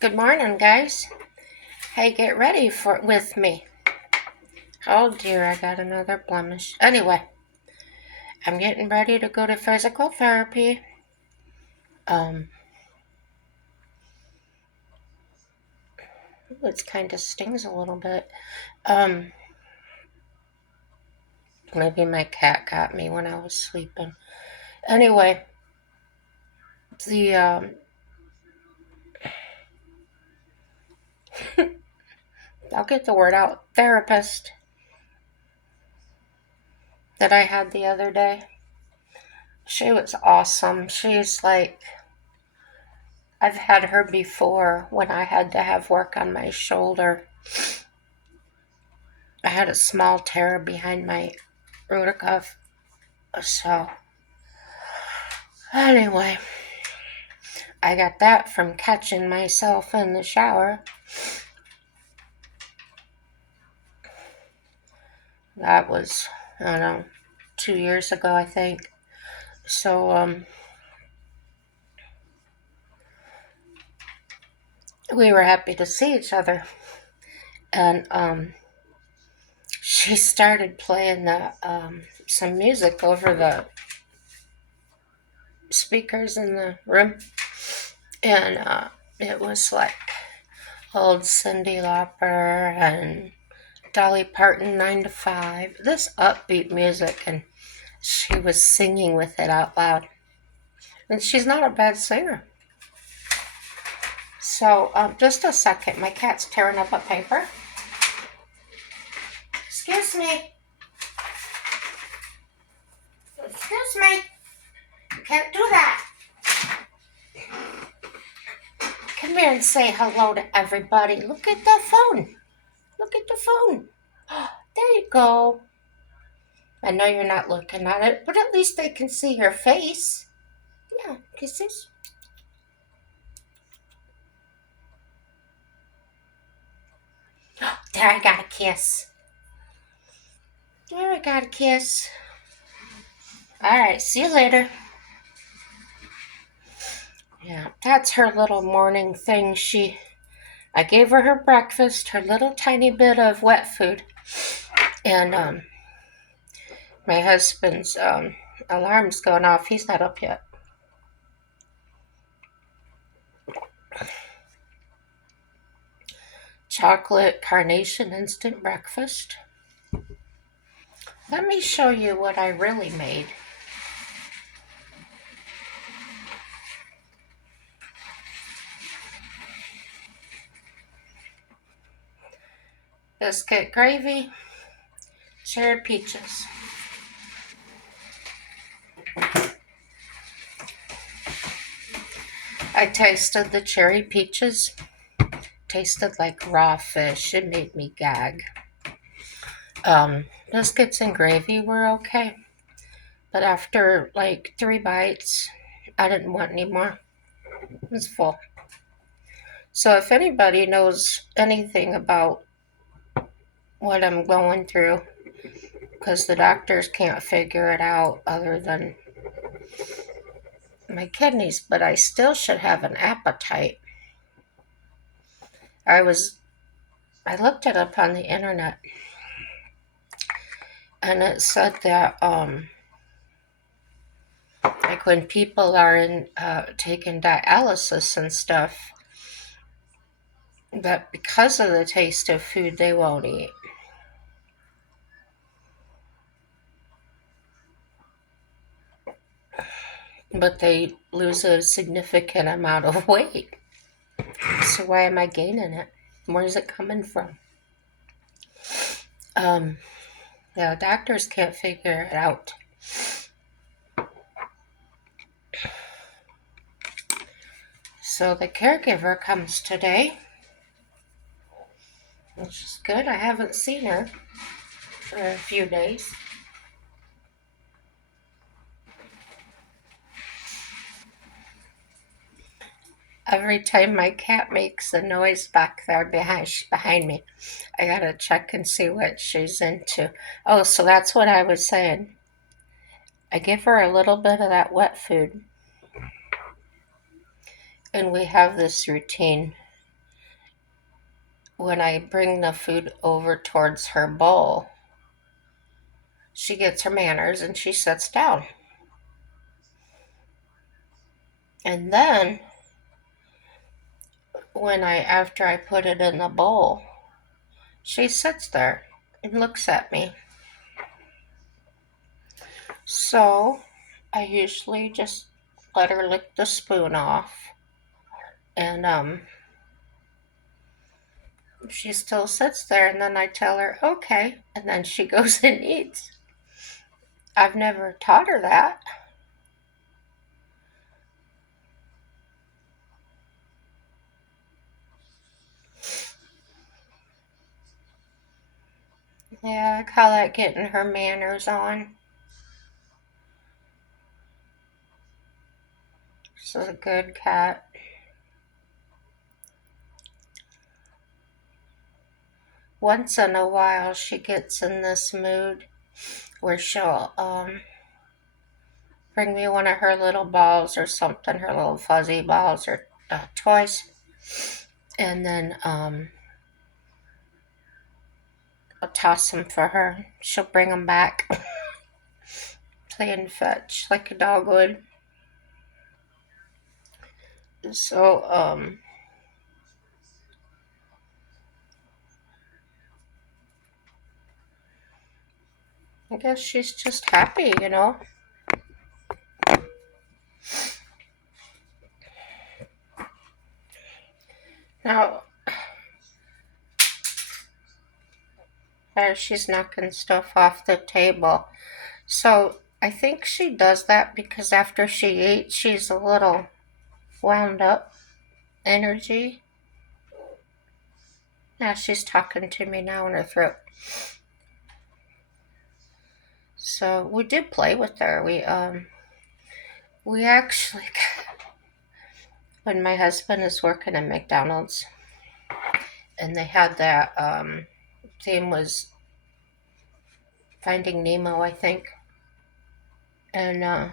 Good morning, guys. Hey, get ready for with me. Oh dear, I got another blemish. Anyway, I'm getting ready to go to physical therapy. Um, it kind of stings a little bit. Um, Maybe my cat got me when I was sleeping. Anyway, the I'll get the word out. Therapist that I had the other day. She was awesome. She's like I've had her before when I had to have work on my shoulder. I had a small tear behind my root cuff. So, anyway, I got that from catching myself in the shower. That was, I don't know, 2 years ago, I think. So, we were happy to see each other. And, she started playing some music over the speakers in the room. And, it was like old Cyndi Lauper and Dolly Parton, 9 to 5. This upbeat music, and she was singing with it out loud. And she's not a bad singer. So, just a second. My cat's tearing up a paper. Excuse me. Excuse me. You can't do that. Come here and say hello to everybody. Look at the phone. Look at the phone. There you go. I know you're not looking at it, but at least they can see your face. Yeah, kisses. There, I got a kiss. There, I got a kiss. All right, see you later. Yeah, that's her little morning thing. I gave her her breakfast, her little tiny bit of wet food, and my husband's alarm's going off. He's not up yet. Chocolate carnation instant breakfast. Let me show you what I really made. Biscuit gravy, cherry peaches. I tasted the cherry peaches. Tasted like raw fish. It made me gag. Biscuits and gravy were okay. But after like 3 bites, I didn't want any more. It was full. So if anybody knows anything about what I'm going through, because the doctors can't figure it out other than my kidneys, but I still should have an appetite. I looked it up on the internet, and it said that like when people are taking dialysis and stuff, that because of the taste of food they won't eat. But they lose a significant amount of weight. So why am I gaining it? Where's it coming from? Yeah, doctors can't figure it out. So the caregiver comes today, which is good. I haven't seen her for a few days. Every time my cat makes a noise back there behind me, I gotta check and see what she's into. Oh, so that's what I was saying. I give her a little bit of that wet food, and we have this routine. when I bring the food over towards her bowl, she gets her manners and she sits down. And then after I put it in the bowl, she sits there and looks at me. So I usually just let her lick the spoon off. And she still sits there, and then I tell her, okay. And then she goes and eats. I've never taught her that. Yeah, I call that getting her manners on. She's a good cat. Once in a while, she gets in this mood where she'll bring me one of her little balls or something, her little fuzzy balls or toys, and then I'll toss them for her. She'll bring them back, play and fetch like a dog would. So I guess she's just happy, you know. Now, there she's knocking stuff off the table. So I think she does that because after she eats, she's a little wound up energy. Now she's talking to me now in her throat. So we did play with her. We actually, when my husband is working at McDonald's, and they had that theme was Finding Nemo, I think, and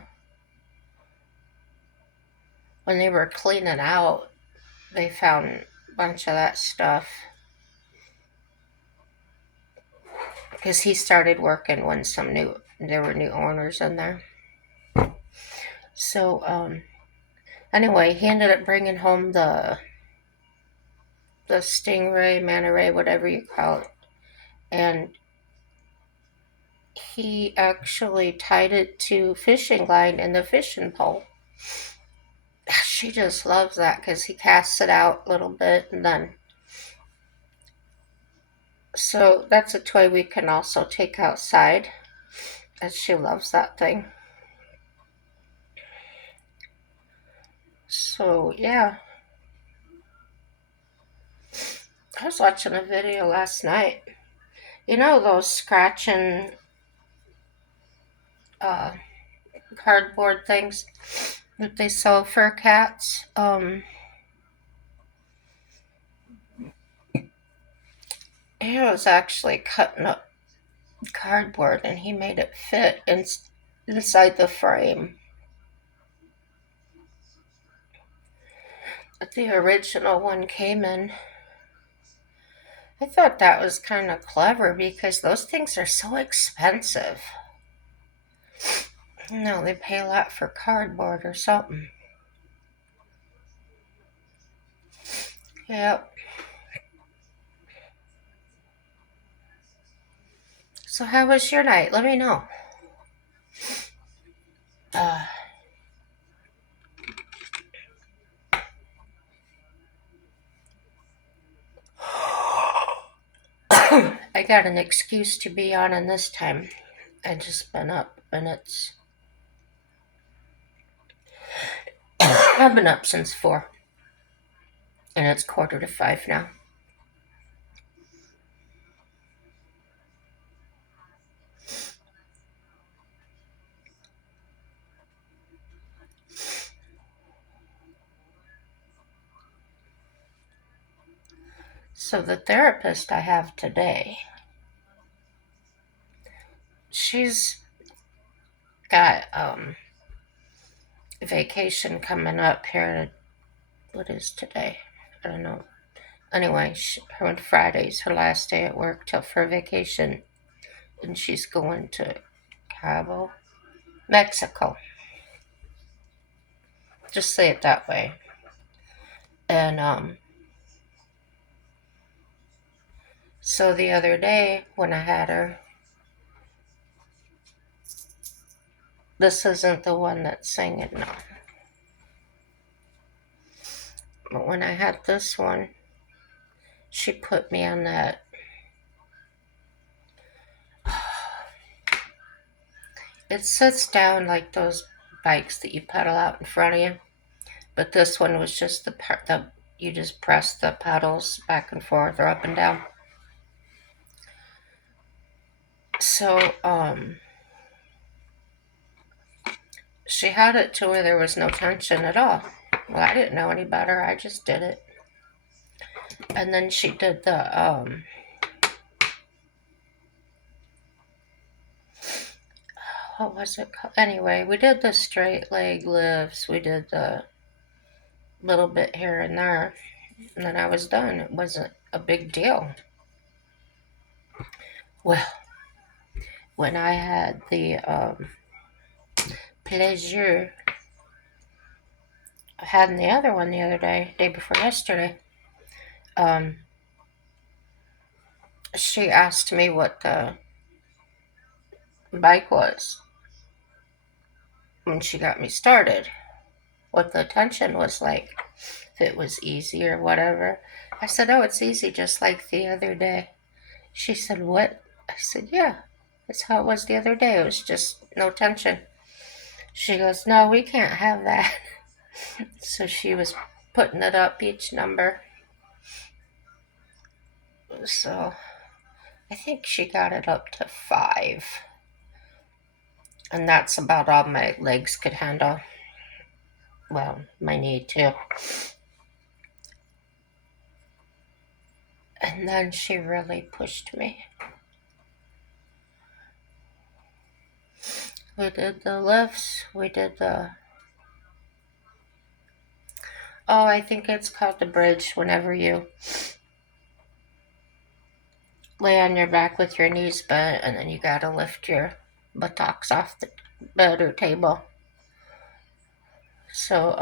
when they were cleaning out, they found a bunch of that stuff because he started working when there were new owners in there. So anyway, he ended up bringing home the stingray, manta ray, whatever you call it, and he actually tied it to fishing line in the fishing pole. She just loves that because he casts it out a little bit and then. So that's a toy we can also take outside, and she loves that thing. So yeah, I was watching a video last night. You know those scratching uh, cardboard things that they sell for cats? He was actually cutting up cardboard and he made it fit inside the frame. But the original one came in. I thought that was kind of clever because those things are so expensive. No, they pay a lot for cardboard or something. Yep. So how was your night? Let me know. Uh, I got an excuse to be on in this time. I just been up and I've been up since 4 and it's 4:45 now. So the therapist I have today, she's got vacation coming up here. What is today? I don't know. Anyway, her Friday's her last day at work till for vacation, and she's going to Cabo, Mexico. Just say it that way. And so the other day when I had her, this isn't the one that's singing, no. But when I had this one, she put me on that. It sits down like those bikes that you pedal out in front of you, but this one was just the part that you just press the pedals back and forth or up and down. So she had it to where there was no tension at all. Well, I didn't know any better. I just did it. And then she did the what was it called? Anyway, we did the straight leg lifts. We did the little bit here and there, and then I was done. It wasn't a big deal. Well, when I had the pleasure of having the other one the other day before yesterday, um, she asked me what the bike was when she got me started, what the tension was like, if it was easy or whatever. I said, oh, it's easy, just like the other day. She said, what? I said, yeah, that's how it was the other day. It was just no tension. She goes, no, we can't have that. So she was putting it up each number. So I think she got it up to 5. And that's about all my legs could handle. Well, my knee too. And then she really pushed me. We did the lifts. We did the... Oh, I think it's called the bridge whenever you lay on your back with your knees bent and then you gotta lift your buttocks off the bed or table. So,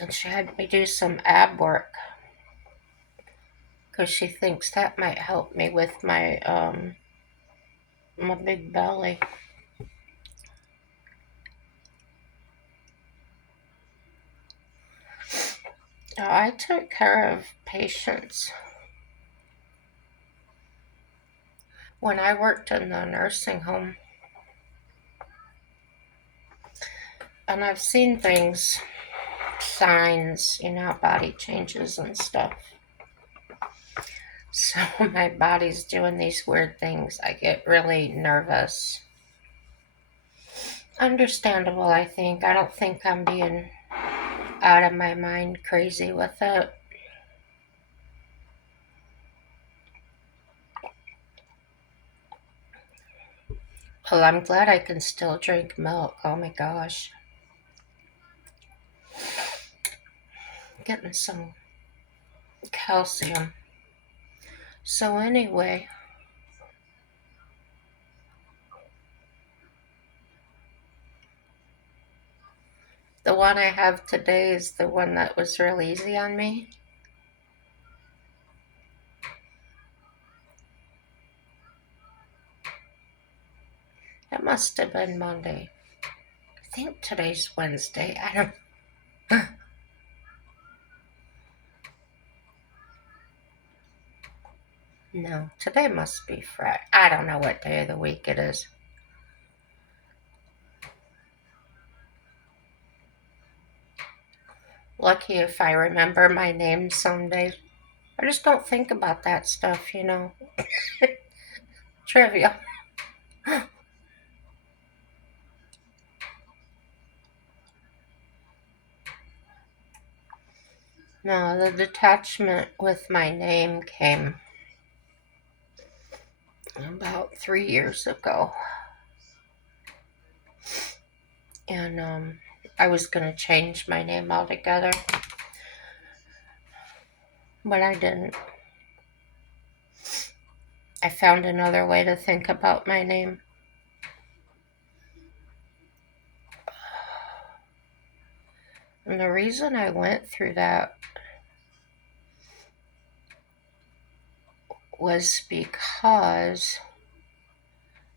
and she had me do some ab work because she thinks that might help me with my big belly. I took care of patients when I worked in the nursing home, and I've seen things, signs, body changes and stuff. So my body's doing these weird things. I get really nervous. Understandable, I think. I don't think I'm being out of my mind crazy with it. Well, I'm glad I can still drink milk. Oh my gosh. Getting some calcium. So, anyway, the one I have today is the one that was real easy on me. It must have been Monday. I think today's Wednesday. I don't. No, today must be Friday. I don't know what day of the week it is. Lucky if I remember my name someday. I just don't think about that stuff, Trivial. No, the detachment with my name came about 3 years ago. And I was going to change my name altogether, but I didn't. I found another way to think about my name. And the reason I went through that was because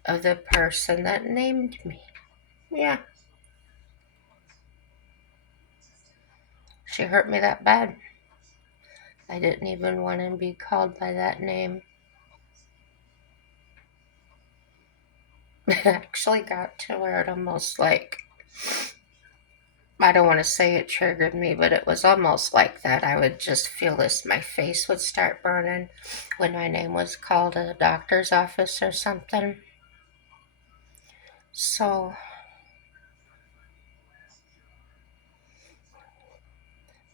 of the person that named me. Yeah, she hurt me that bad. I didn't even want to be called by that name. It actually got to where it almost like, I don't want to say it triggered me, but it was almost like that. I would just feel this, my face would start burning when my name was called at a doctor's office or something. So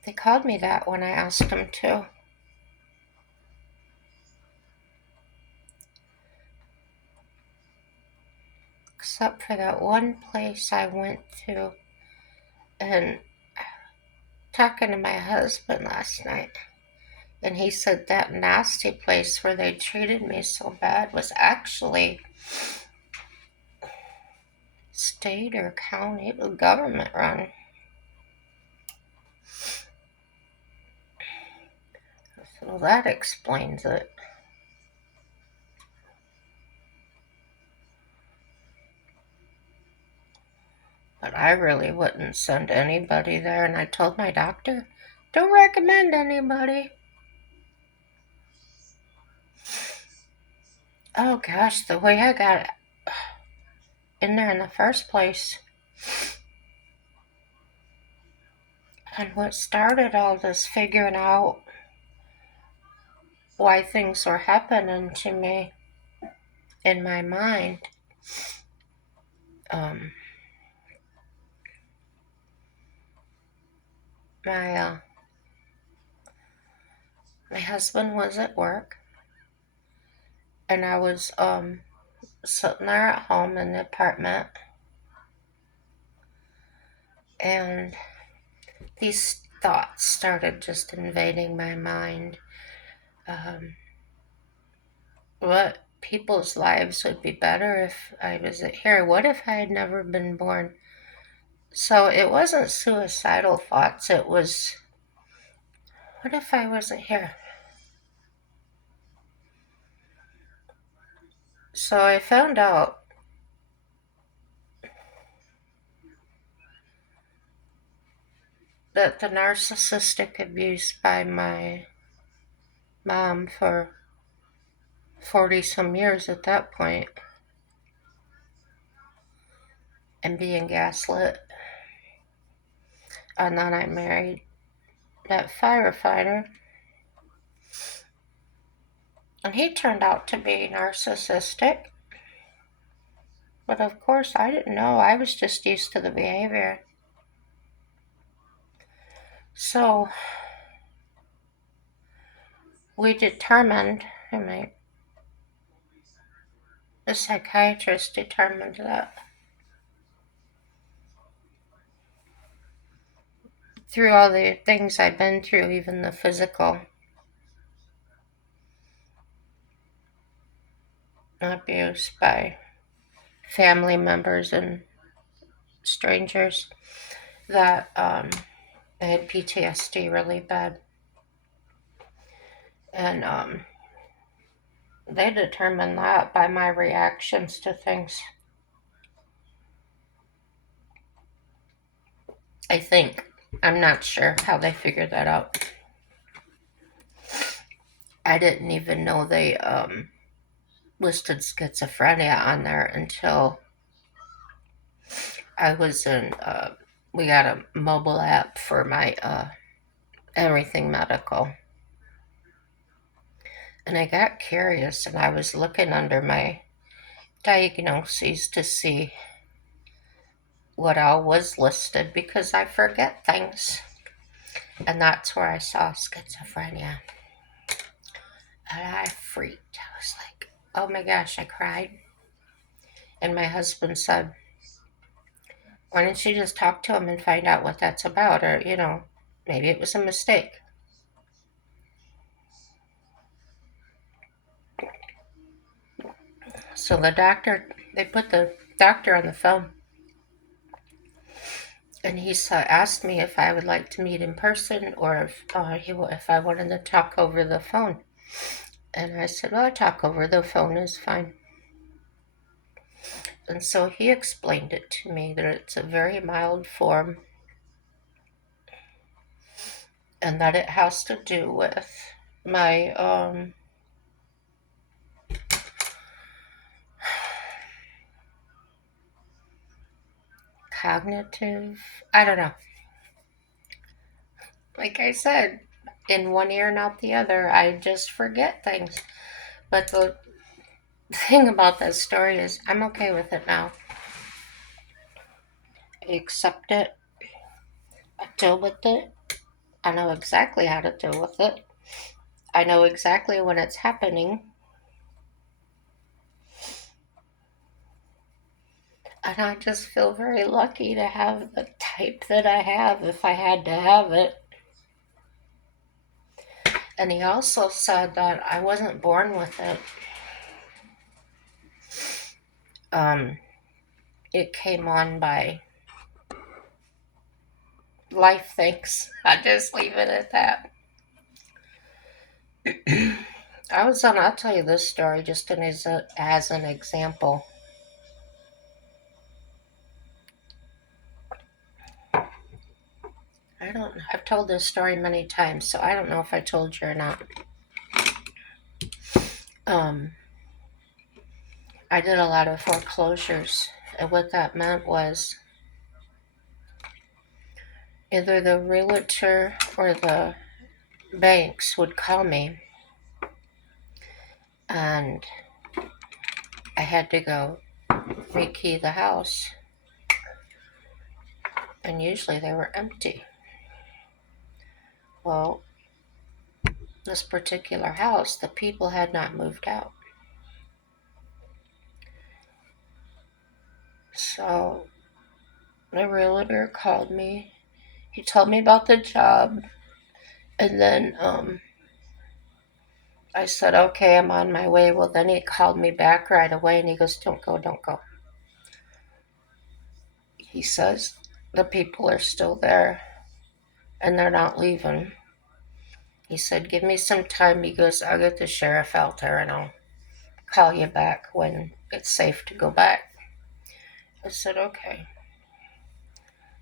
they called me that when I asked them to. Except for that one place I went to and talking to my husband last night. And he said that nasty place where they treated me so bad was actually state or county government run. So that explains it. But I really wouldn't send anybody there, and I told my doctor, don't recommend anybody. Oh gosh, the way I got in there in the first place, and what started all this figuring out why things were happening to me in my mind. Um, my my husband was at work, and I was sitting there at home in the apartment, and these thoughts started just invading my mind. Um, what people's lives would be better if I wasn't here? What if I had never been born? So it wasn't suicidal thoughts, it was, what if I wasn't here? So I found out that the narcissistic abuse by my mom for 40 some years at that point, and being gaslit, and then I married that firefighter, and he turned out to be narcissistic. But of course, I didn't know. I was just used to the behavior. So we determined, the psychiatrist determined that through all the things I've been through, even the physical abuse by family members and strangers, that I had PTSD really bad. And they determined that by my reactions to things. I think. I'm not sure how they figured that out. I didn't even know they listed schizophrenia on there until I was in. We got a mobile app for my everything medical, and I got curious, and I was looking under my diagnoses to see what all was listed because I forget things, and that's where I saw schizophrenia, and I freaked. I was like, "Oh my gosh!" I cried, and my husband said, Why didn't you just talk to him and find out what that's about? Or, maybe it was a mistake. So they put the doctor on the phone, and he asked me if I would like to meet in person or if I wanted to talk over the phone. And I said, well, talk over the phone is fine. And so he explained it to me that it's a very mild form and that it has to do with my cognitive, I don't know. Like I said, in one ear and out the other, I just forget things. But the thing about that story is I'm okay with it now. I accept it, I deal with it, I know exactly how to deal with it, I know exactly when it's happening, and I just feel very lucky to have the type that I have if I had to have it. And he also said that I wasn't born with it. Um, it came on by life things. I just leave it at that. I'll tell you this story just as an example. I've told this story many times, so I don't know if I told you or not. Um, I did a lot of foreclosures, and what that meant was either the realtor or the banks would call me, and I had to go rekey the house, and usually they were empty. Well, this particular house, the people had not moved out. So the realtor called me. He told me about the job, and then I said, okay, I'm on my way. Well, then he called me back right away, and he goes, don't go, don't go. He says, the people are still there, and they're not leaving. He said, give me some time. He goes, I'll get the sheriff out there, and I'll call you back when it's safe to go back. I said, okay.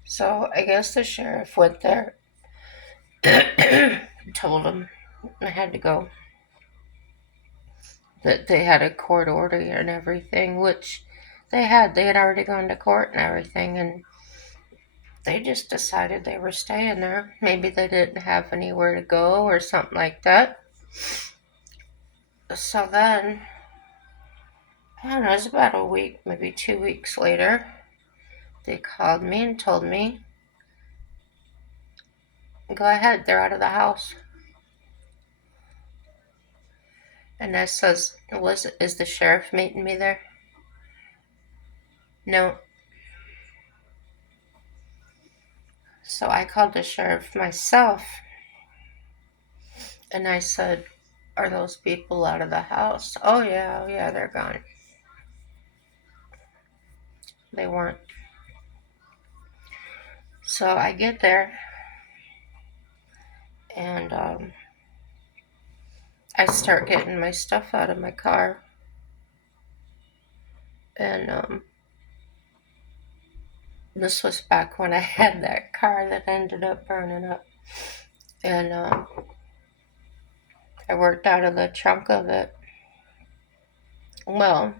So I guess the sheriff went there, told him I had to go, that they had a court order and everything, which they had. They had already gone to court and everything, and they just decided they were staying there. Maybe they didn't have anywhere to go or something like that. So then, I don't know, it was about a week, maybe 2 weeks later, they called me and told me, go ahead, they're out of the house. And I says, is the sheriff meeting me there? No. So I called the sheriff myself, and I said, are those people out of the house? Oh yeah, they're gone. They weren't. So I get there, and I start getting my stuff out of my car, and this was back when I had that car that ended up burning up, and I worked out of the trunk of it. Well,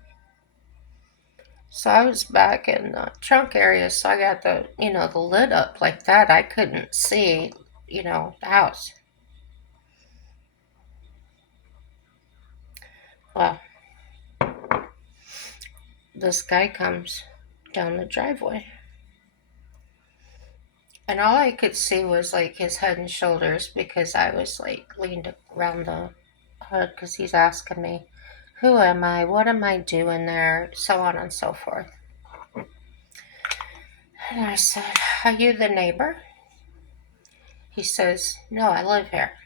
so I was back in the trunk area, so I got the lid up like that. I couldn't see, the house. Well, this guy comes down the driveway, and all I could see was like his head and shoulders because I was like leaned around the hood because he's asking me, who am I? What am I doing there? So on and so forth. And I said, "Are you the neighbor?" He says, "No, I live here."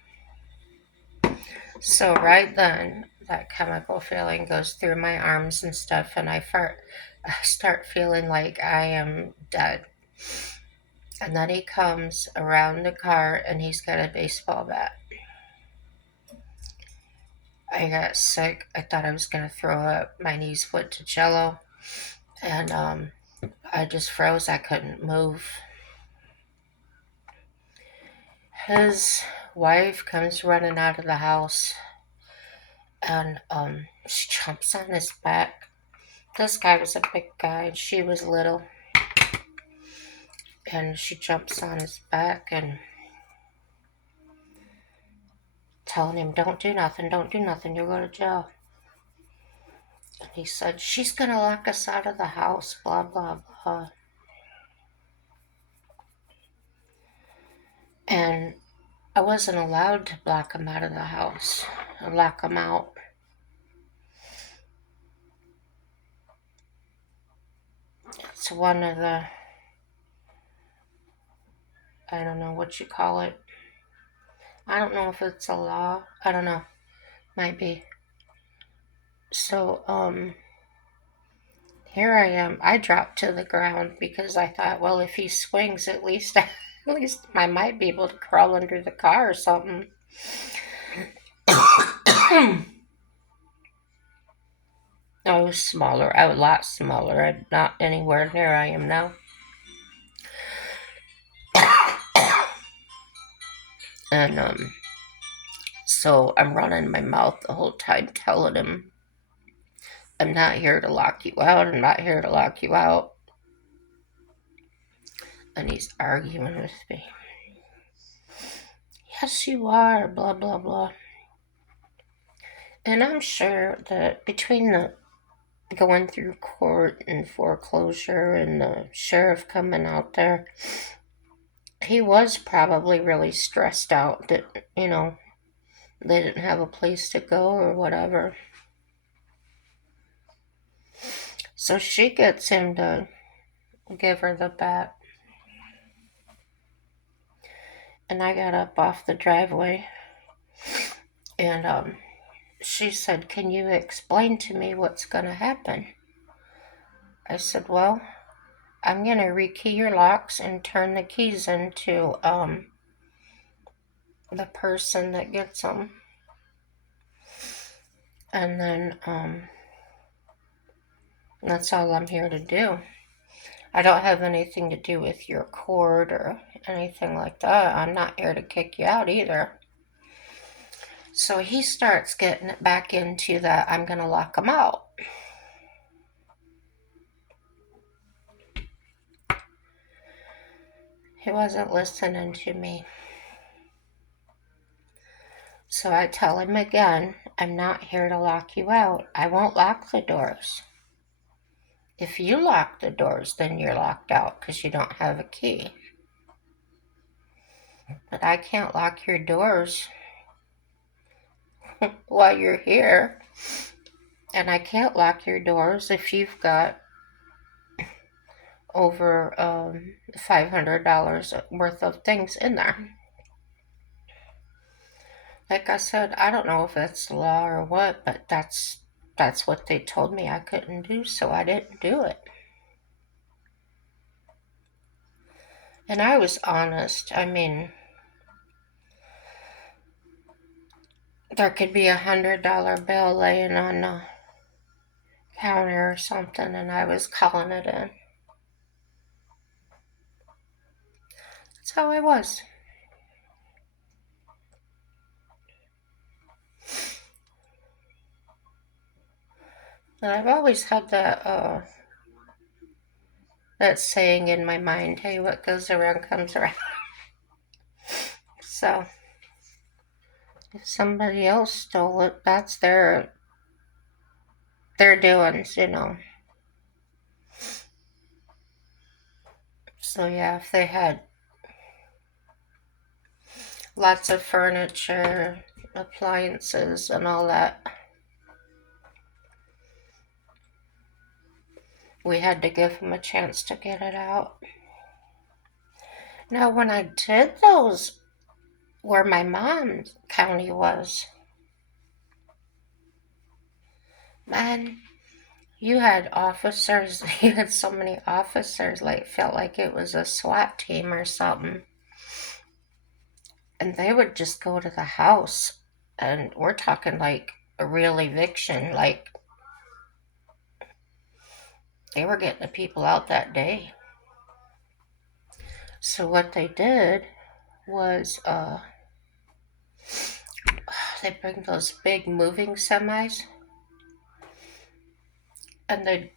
So right then, that chemical feeling goes through my arms and stuff, and I start feeling like I am dead. And then he comes around the car and he's got a baseball bat. I got sick. I thought I was going to throw up. My knees went to jello. And I just froze. I couldn't move. His wife comes running out of the house and she jumps on his back. This guy was a big guy and she was little. And she jumps on his back and telling him, "Don't do nothing, don't do nothing, you'll go to jail." And he said, "She's going to lock us out of the house, blah, blah, blah." And I wasn't allowed to block him out of the house or lock him out. It's one of the, I don't know what you call it. I don't know if it's a law. I don't know. Might be. So, here I am. I dropped to the ground because I thought, well, if he swings, at least at least I might be able to crawl under the car or something. I was smaller. I was a lot smaller. I'm not anywhere near I am now. And so I'm running my mouth the whole time telling him, "I'm not here to lock you out. I'm not here to lock you out." And he's arguing with me. "Yes, you are, blah, blah, blah." And I'm sure that between the going through court and foreclosure and the sheriff coming out there, he was probably really stressed out that, they didn't have a place to go or whatever. So she gets him to give her the bat. And I got up off the driveway and she said, "Can you explain to me what's going to happen?" I said, "Well, I'm going to rekey your locks and turn the keys into the person that gets them. And then that's all I'm here to do. I don't have anything to do with your court or anything like that. I'm not here to kick you out either." So he starts getting it back into that I'm going to lock him out. He wasn't listening to me. So I tell him again, "I'm not here to lock you out. I won't lock the doors. If you lock the doors, then you're locked out because you don't have a key. But I can't lock your doors while you're here. And I can't lock your doors if you've got over $500 worth of things in there." Like I said, I don't know if that's law or what, but that's what they told me I couldn't do, so I didn't do it. And I was honest. I mean, there could be $100 bill laying on the counter or something, and I was calling it in. That's how I was. And I've always had that saying in my mind, "Hey, what goes around comes around." So if somebody else stole it, that's their doings. So yeah, if they had lots of furniture, appliances, and all that, we had to give them a chance to get it out. Now, when I did those where my mom's county was, man, you had officers, you had so many officers, like, felt like it was a SWAT team or something. And they would just go to the house, and we're talking like a real eviction, like they were getting the people out that day. So what they did was they bring those big moving semis, and they'd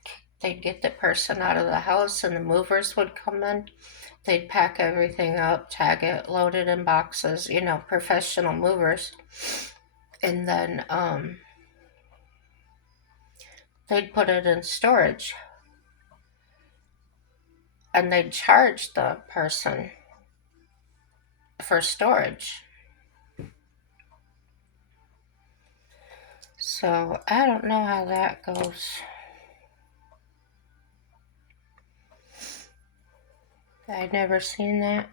get the person out of the house, and the movers would come in. They'd pack everything up, tag it, load it in boxes, professional movers. And then they'd put it in storage, and they'd charge the person for storage. So I don't know how that goes. I'd never seen that.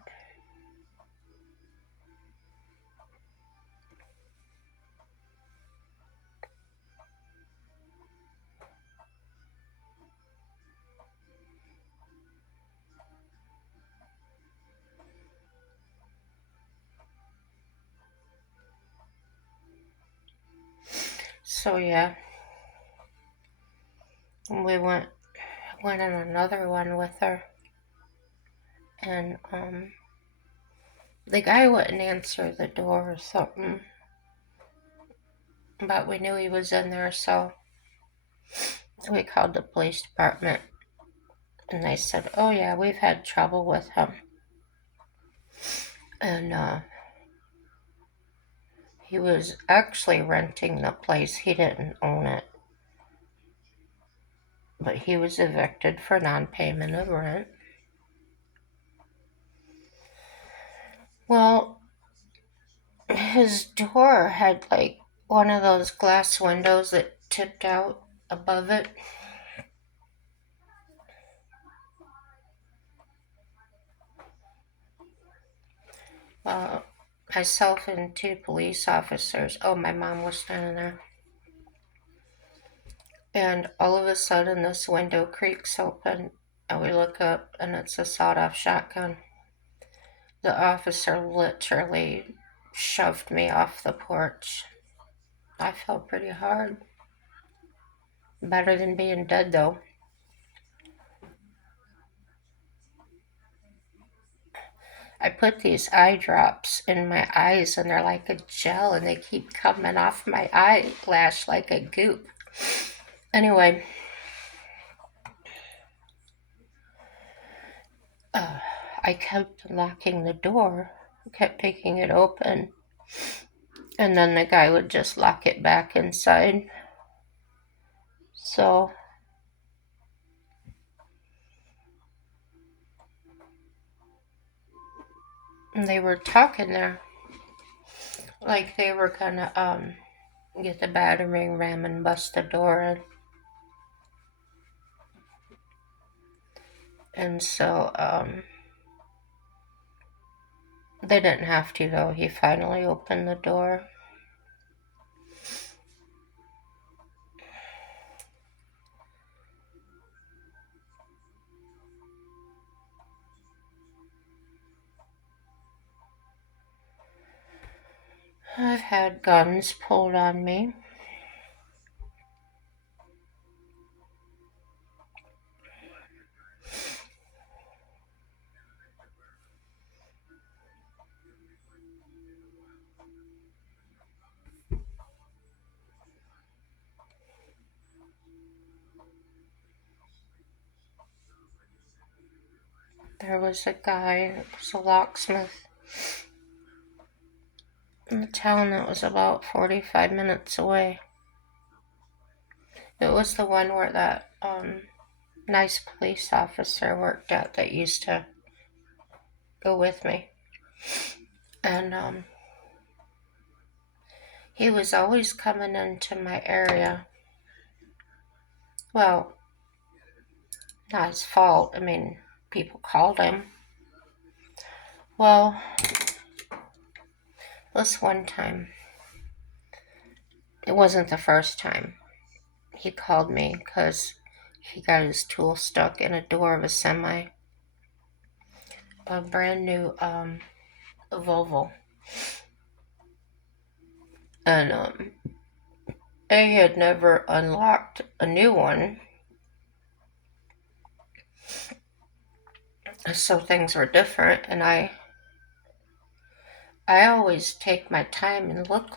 So yeah, we went on another one with her, and the guy wouldn't answer the door or something, but we knew he was in there, so we called the police department, and they said, "Oh yeah, we've had trouble with him," and he was actually renting the place. He didn't own it, but he was evicted for non-payment of rent. Well, his door had like one of those glass windows that tipped out above it. Uh, Myself and two police officers. Oh, my mom was standing there. And all of a sudden, this window creaks open, and we look up, and it's a sawed off shotgun. The officer literally shoved me off the porch. I felt pretty hard. Better than being dead, though. I put these eye drops in my eyes, and they're like a gel, and they keep coming off my eyelash like a goop. Anyway, uh, I kept locking the door, kept picking it open, and then the guy would just lock it back inside. So they were talking there like they were gonna get the battering ram and bust the door in. And so they didn't have to, though. He finally opened the door. I've had guns pulled on me. There was a guy that was a locksmith in a town that was about 45 minutes away. It was the one where that nice police officer worked at that used to go with me. And he was always coming into my area. Well, not his fault. I mean, people called him. Well, this one time, it wasn't the first time. He called me because he got his tool stuck in a door of a semi, a brand new Volvo. And I had never unlocked a new one, so things were different. And I always take my time and look,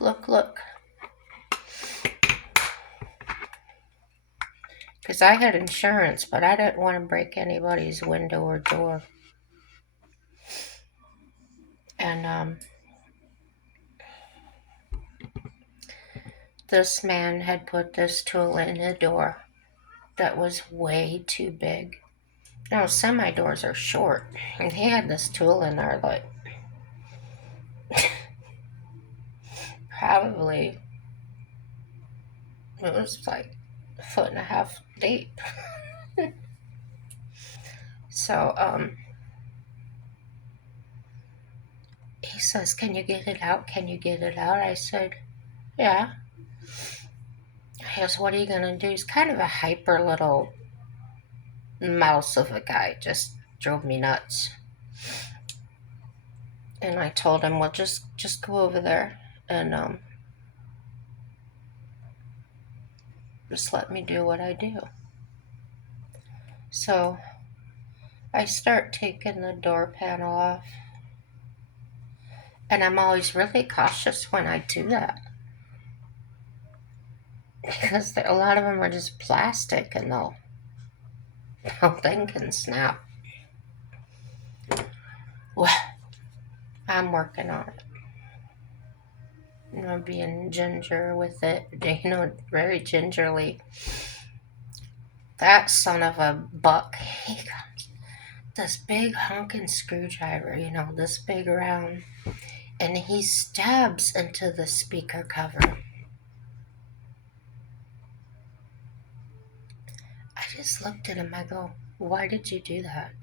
because I had insurance, but I didn't want to break anybody's window or door. And this man had put this tool in the door that was way too big. Now, semi doors are short, and he had this tool in there that probably it was like a foot and a half deep. So he says, "Can you get it out? Can you get it out?" I said, "Yeah." He goes, "What are you gonna do?" He's kind of a hyper little mouse of a guy, just drove me nuts. And I told him, "Well, just go over there and just let me do what I do." So I start taking the door panel off, and I'm always really cautious when I do that because a lot of them are just plastic, and the whole thing can snap. Well, I'm working on it. Being ginger with it, very gingerly. That son of a buck, he got this big honking screwdriver, this big round, and he stabs into the speaker cover. I just looked at him, I go, "Why did you do that?"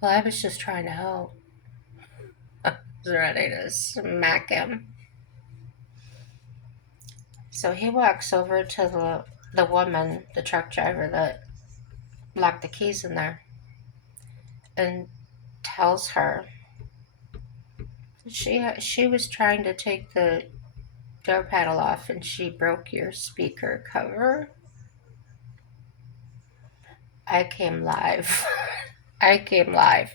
"Well, I was just trying to help." I was ready to smack him. So he walks over to the woman, the truck driver that locked the keys in there, and tells her she was trying to take the door panel off and she broke your speaker cover. I came live. I came live.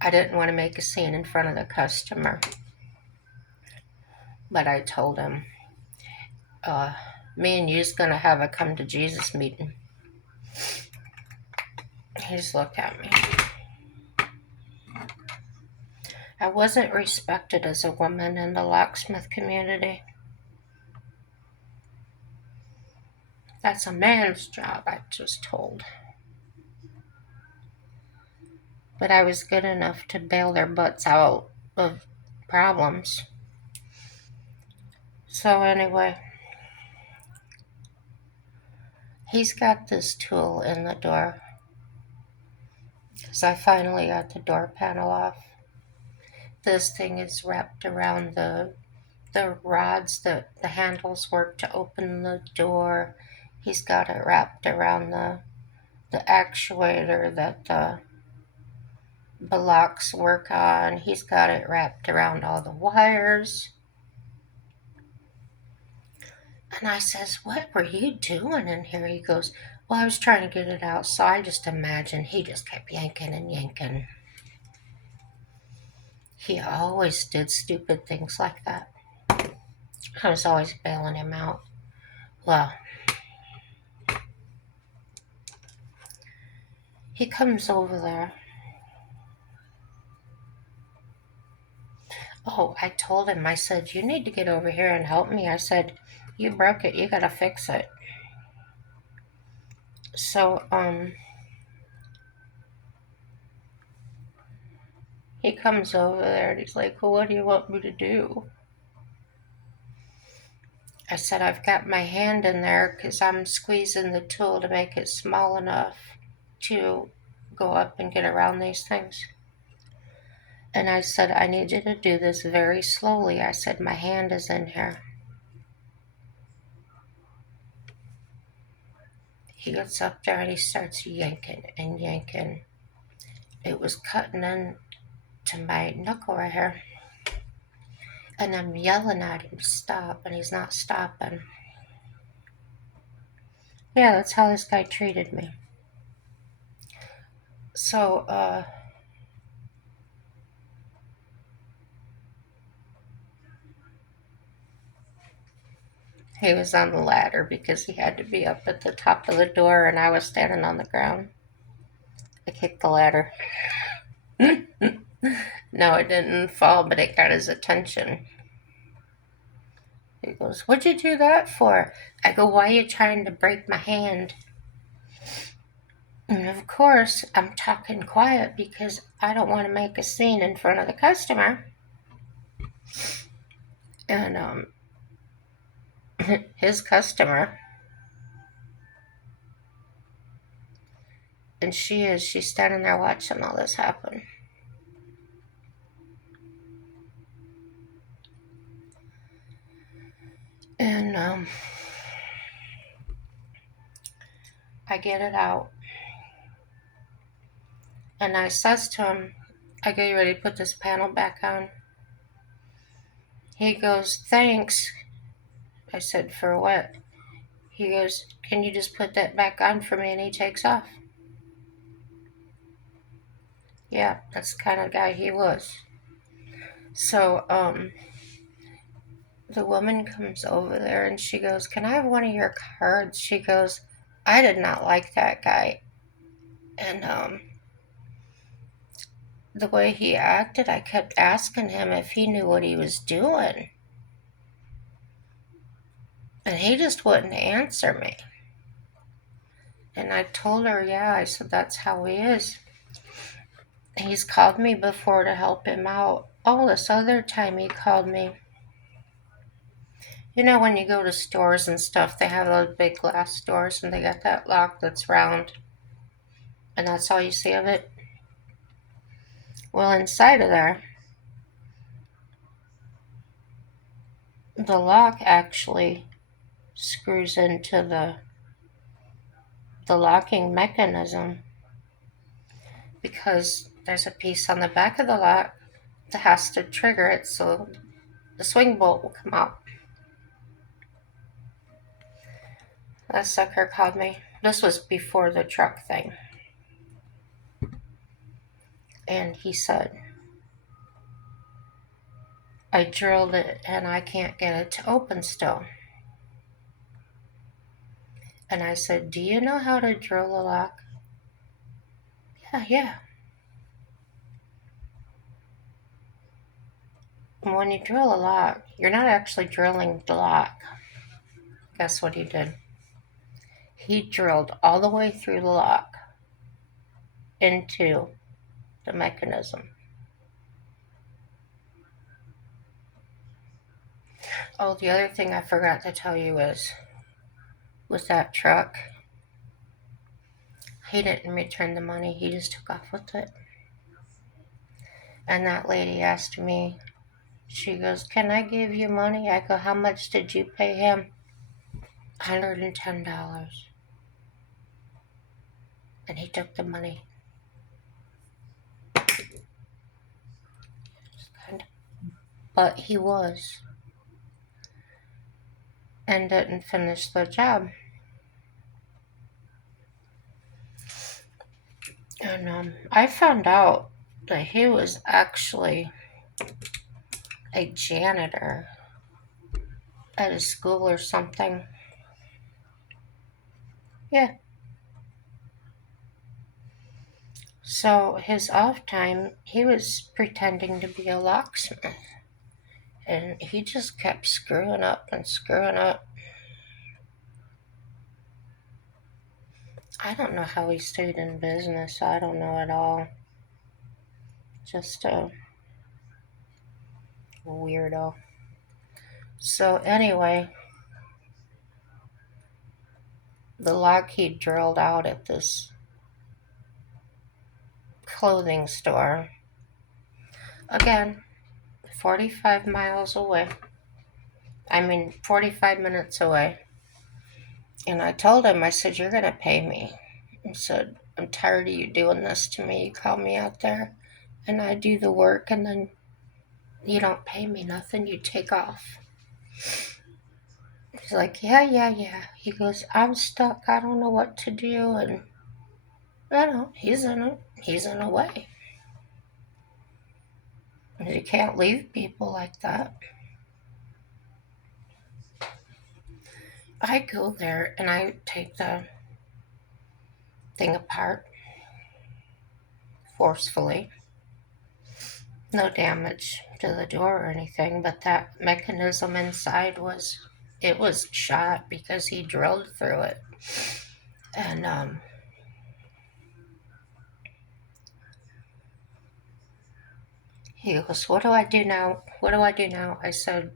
I didn't want to make a scene in front of the customer, but I told him, uh, "Me and you's gonna have a come to Jesus meeting." He just looked at me. I wasn't respected as a woman in the locksmith community. That's a man's job, I was told. But I was good enough to bail their butts out of problems. So anyway, he's got this tool in the door. So I finally got the door panel off. This thing is wrapped around the rods that the handles work to open the door. He's got it wrapped around the actuator that the locks work on. He's got it wrapped around all the wires. And I says, "What were you doing in here?" He goes, "Well, I was trying to get it out." So I just imagine he just kept yanking and yanking. He always did stupid things like that. I was always bailing him out. Well, he comes over there. Oh, I told him, I said, "You need to get over here and help me." I said, "You broke it, you gotta fix it." So, he comes over there and he's like, "Well, what do you want me to do?" I said, "I've got my hand in there because I'm squeezing the tool to make it small enough to go up and get around these things. And I said, I need you to do this very slowly. I said, my hand is in here. He gets up there and he starts yanking and yanking. It was cutting into my knuckle right here. And I'm yelling at him to stop, and he's not stopping. Yeah, that's how this guy treated me. So, he was on the ladder because he had to be up at the top of the door, and I was standing on the ground. I kicked the ladder. No, it didn't fall, but it got his attention. He goes, what'd you do that for? I go, why are you trying to break my hand? And of course, I'm talking quiet because I don't want to make a scene in front of the customer. And his customer, and she's standing there watching all this happen. And I get it out. And I says to him, I get you ready to put this panel back on. He goes, thanks. I said, for what? He goes, can you just put that back on for me? And he takes off. Yeah, that's the kind of guy he was. So, the woman comes over there and she goes, can I have one of your cards? She goes, I did not like that guy. And the way he acted, I kept asking him if he knew what he was doing. And he just wouldn't answer me. And I told her, yeah, I said, that's how he is. He's called me before to help him out. Oh, this other time he called me. You know, when you go to stores and stuff, they have those big glass doors and they got that lock that's round. And that's all you see of it. Well, inside of there, the lock actually screws into the locking mechanism because there's a piece on the back of the lock that has to trigger it so the swing bolt will come out. That sucker called me. This was before the truck thing. And he said, I drilled it and I can't get it to open still. And I said, do you know how to drill a lock? Yeah. And when you drill a lock, you're not actually drilling the lock. Guess what he did? He drilled all the way through the lock into the mechanism. Oh, the other thing I forgot to tell you is, with that truck, he didn't return the money. He just took off with it. And that lady asked me, she goes, can I give you money? I go, how much did you pay him? $110. And he took the money. But he was. And didn't finish the job. And I found out that he was actually a janitor at a school or something. Yeah. So his off time, he was pretending to be a locksmith. And he just kept screwing up and screwing up. I don't know how he stayed in business. I don't know at all. Just a weirdo. So anyway, the lock he drilled out at this clothing store. Again, 45 miles away. 45 minutes away. And I told him, I said, you're going to pay me. I said, I'm tired of you doing this to me. You call me out there and I do the work and then you don't pay me nothing. You take off. He's like, yeah. He goes, I'm stuck. I don't know what to do. And I know, he's in a way. And you can't leave people like that. I go there and I take the thing apart forcefully. No damage to the door or anything, but that mechanism inside was shot because he drilled through it. And he goes, what do I do now? What do I do now? I said,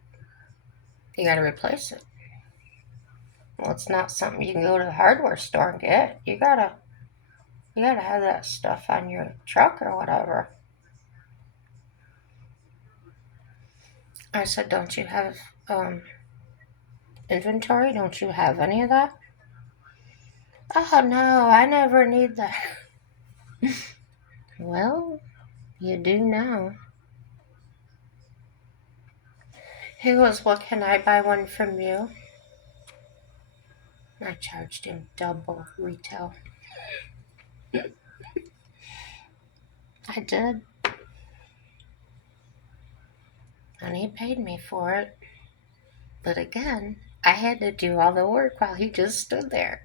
you gotta replace it. Well, it's not something you can go to the hardware store and get. You gotta have that stuff on your truck or whatever. I said, don't you have inventory? Don't you have any of that? Oh no, I never need that. Well, you do now. He goes, well, can I buy one from you? I charged him double retail. I did. And he paid me for it. But again, I had to do all the work while he just stood there.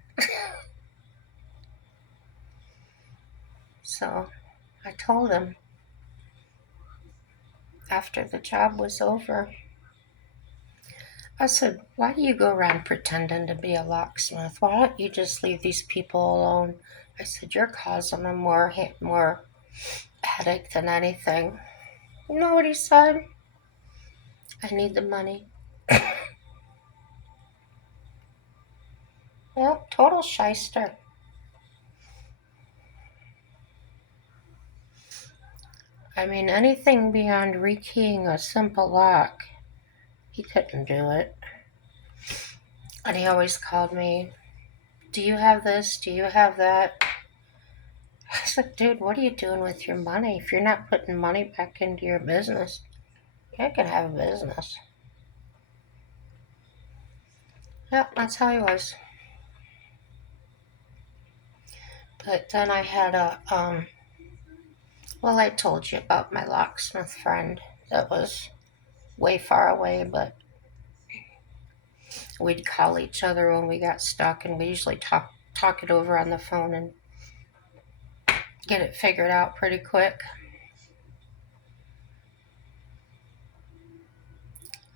So I told him after the job was over, I said, why do you go around pretending to be a locksmith? Why don't you just leave these people alone? I said, you're causing them more headache than anything. You know what he said? I need the money. Yep, total shyster. Anything beyond rekeying a simple lock, he couldn't do it. And he always called me, do you have this? Do you have that? I was like, dude, what are you doing with your money? If you're not putting money back into your business, you can have a business. Yep, that's how he was. But then I had I told you about my locksmith friend that was way far away, but we'd call each other when we got stuck, and we usually talk it over on the phone and get it figured out pretty quick.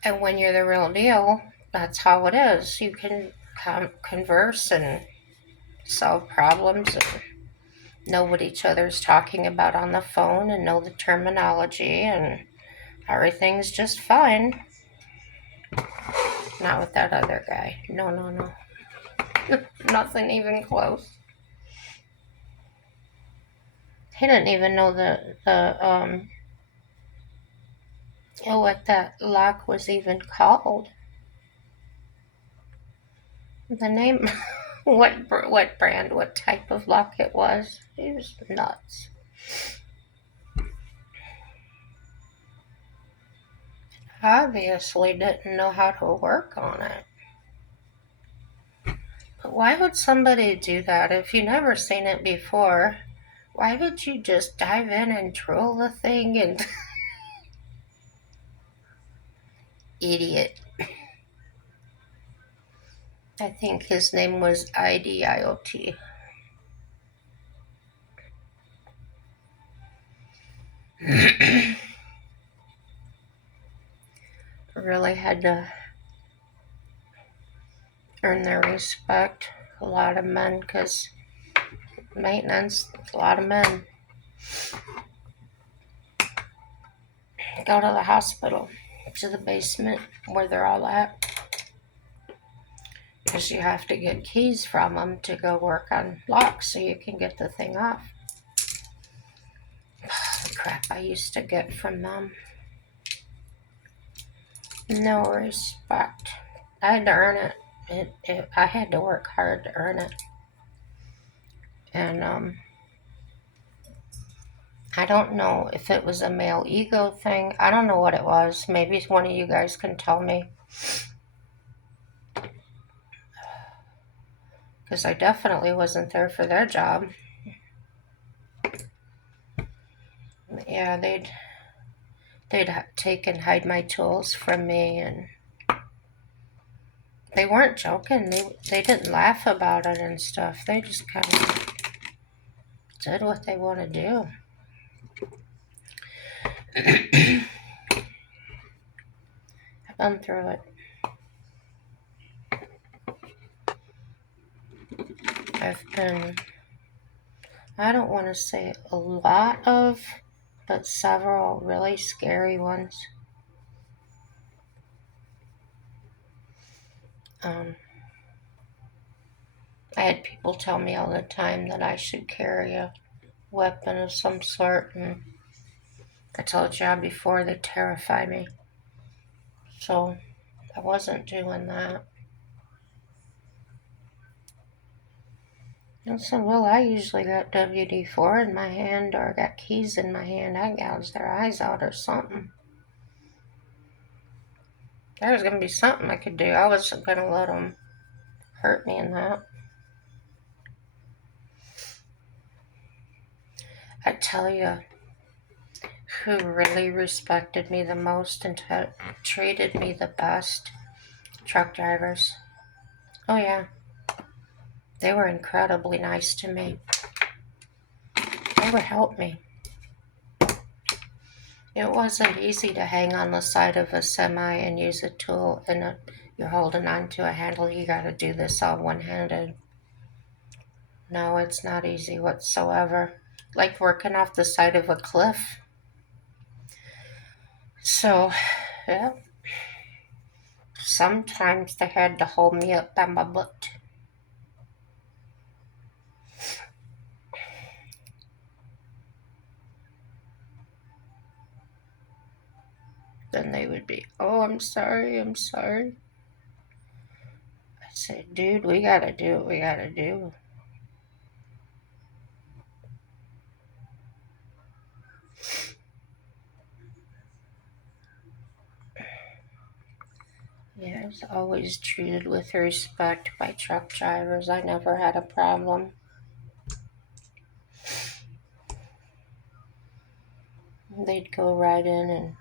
And when you're the real deal, that's how it is. You can converse and solve problems and know what each other's talking about on the phone and know the terminology, and everything's just fine. Not with that other guy. No. Nothing even close. He didn't even know what that lock was even called. The name, what brand, what type of lock it was. He was nuts. Obviously didn't know how to work on it. But why would somebody do that if you never seen it before? Why would you just dive in and drill the thing and... Idiot. I think his name was IDIOT. Really had to earn their respect. A lot of men, because maintenance, a lot of men go to the hospital, to the basement where they're all at, because you have to get keys from them to go work on locks so you can get the thing off. crap I used to get from them. No respect. I had to earn it. I had to work hard to earn it. And I don't know if it was a male ego thing. I don't know what it was. Maybe one of you guys can tell me. Because I definitely wasn't there for their job. Yeah, they'd take and hide my tools from me, and they weren't joking. They didn't laugh about it and stuff. They just kind of did what they want to do. I've been through it. I've been, I don't want to say a lot of, but several really scary ones. I had people tell me all the time that I should carry a weapon of some sort, and I told you before they terrify me. So I wasn't doing that. I said, well, I usually got WD-4 in my hand or got keys in my hand. I gouge their eyes out or something. There was going to be something I could do. I wasn't going to let them hurt me in that. I tell you, who really respected me the most and treated me the best? Truck drivers. Oh, yeah. They were incredibly nice to me. They would help me. It wasn't easy to hang on the side of a semi and use a tool and you're holding on to a handle. You got to do this all one-handed. No, it's not easy whatsoever. Like working off the side of a cliff. So, yeah. Sometimes they had to hold me up by my butt. Then they would be, oh, I'm sorry. I said, dude, we gotta do what we gotta do. Yeah, I was always treated with respect by truck drivers. I never had a problem. They'd go right in and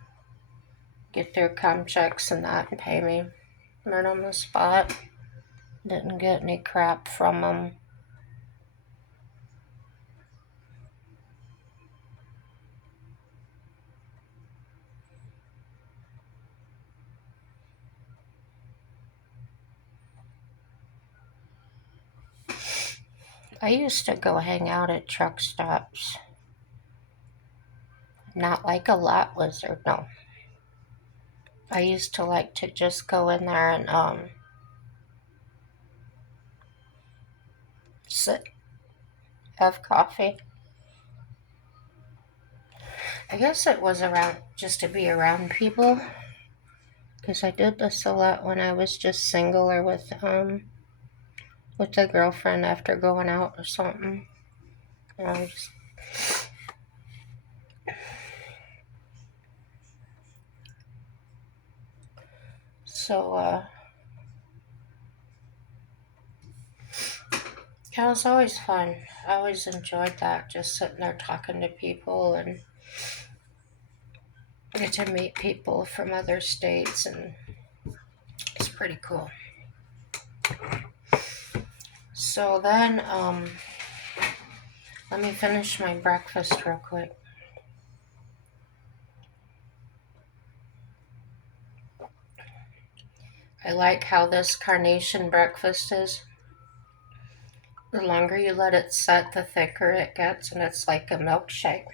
get their com checks and that and pay me right on the spot. Didn't get any crap from them. I used to go hang out at truck stops. Not like a lot lizard, no. I used to like to just go in there and sit, have coffee. I guess it was around just to be around people, because I did this a lot when I was just single or with a girlfriend after going out or something. So it was always fun. I always enjoyed that, just sitting there talking to people and get to meet people from other states, and it's pretty cool. So then, let me finish my breakfast real quick. I like how this carnation breakfast is. The longer you let it set, the thicker it gets, and it's like a milkshake.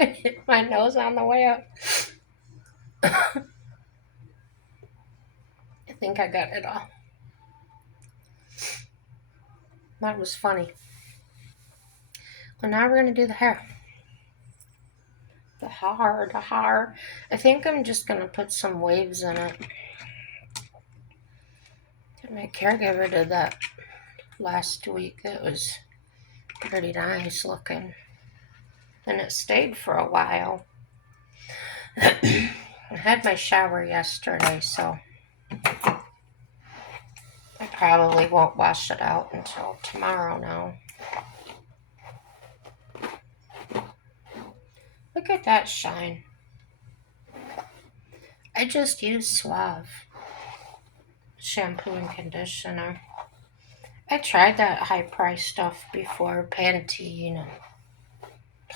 I hit my nose on the way up. I think I got it all. That was funny. Well, now we're going to do the hair. The hair. I think I'm just going to put some waves in it. My caregiver did that last week. It was pretty nice looking. And it stayed for a while. I had my shower yesterday, so I probably won't wash it out until tomorrow now. Look at that shine. I just use Suave shampoo and conditioner. I tried that high price stuff before, Pantene and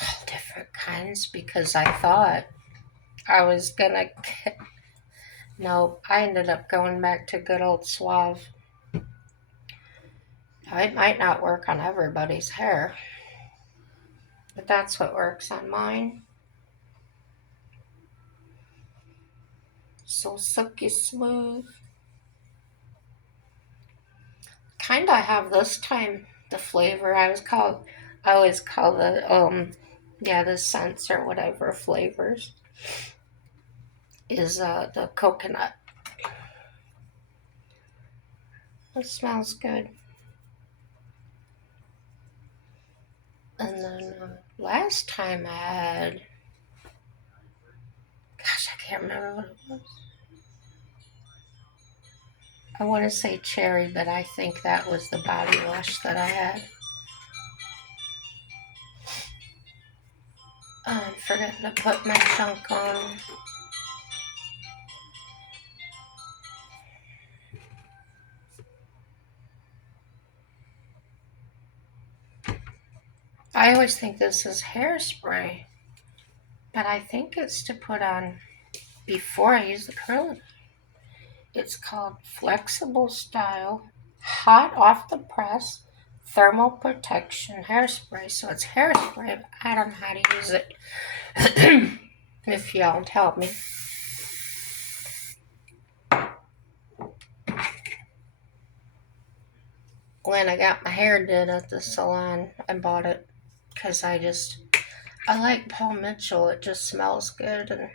all different kinds, because I thought I was gonna get. No, I ended up going back to good old Suave. It might not work on everybody's hair, but that's what works on mine. So silky smooth. Kind of have this time the flavor I always call the scents or whatever flavors is the coconut. It smells good. And then last time I had, gosh, I can't remember what it was. I want to say cherry, but I think that was the body wash that I had. I'm forgetting to put my chunk on. I always think this is hairspray, but I think it's to put on before I use the curler. It's called Flexible Style Hot Off the Press Thermal Protection Hairspray. So it's hairspray, but I don't know how to use it. If y'all help me. When I got my hair did at the salon, I bought it because I like Paul Mitchell. It just smells good, and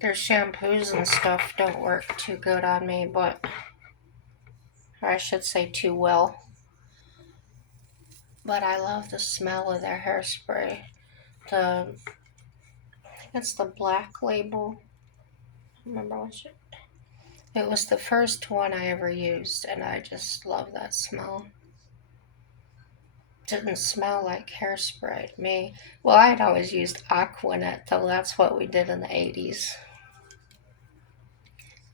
their shampoos and stuff don't work too good on me, or I should say too well. But I love the smell of their hairspray. I think it's the Black Label. I don't remember what it was. The first one I ever used, and I just love that smell. Didn't smell like hairspray to me. Well, I had always used Aquanet, though. That's what we did in the 80s.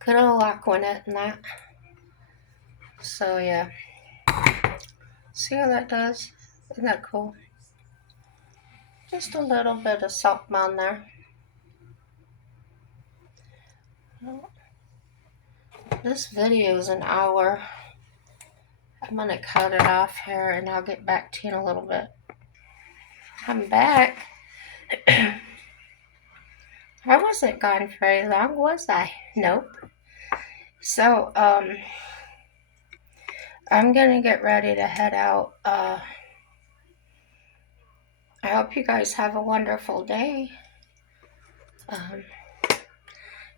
Good old Aquanet and that. So, yeah. See how that does? Isn't that cool? Just a little bit of something on there. This video is an hour. I'm going to cut it off here, and I'll get back to you in a little bit. I'm back. I wasn't gone very long, was I? Nope. So, I'm gonna get ready to head out. I hope you guys have a wonderful day.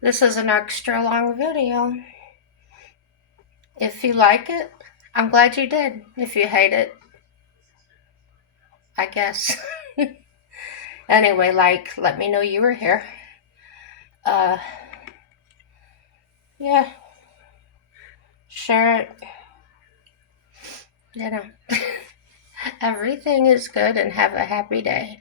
This is an extra long video. If you like it, I'm glad you did. If you hate it, I guess. Anyway, let me know you were here. Yeah. Share it. You know. Everything is good, and have a happy day.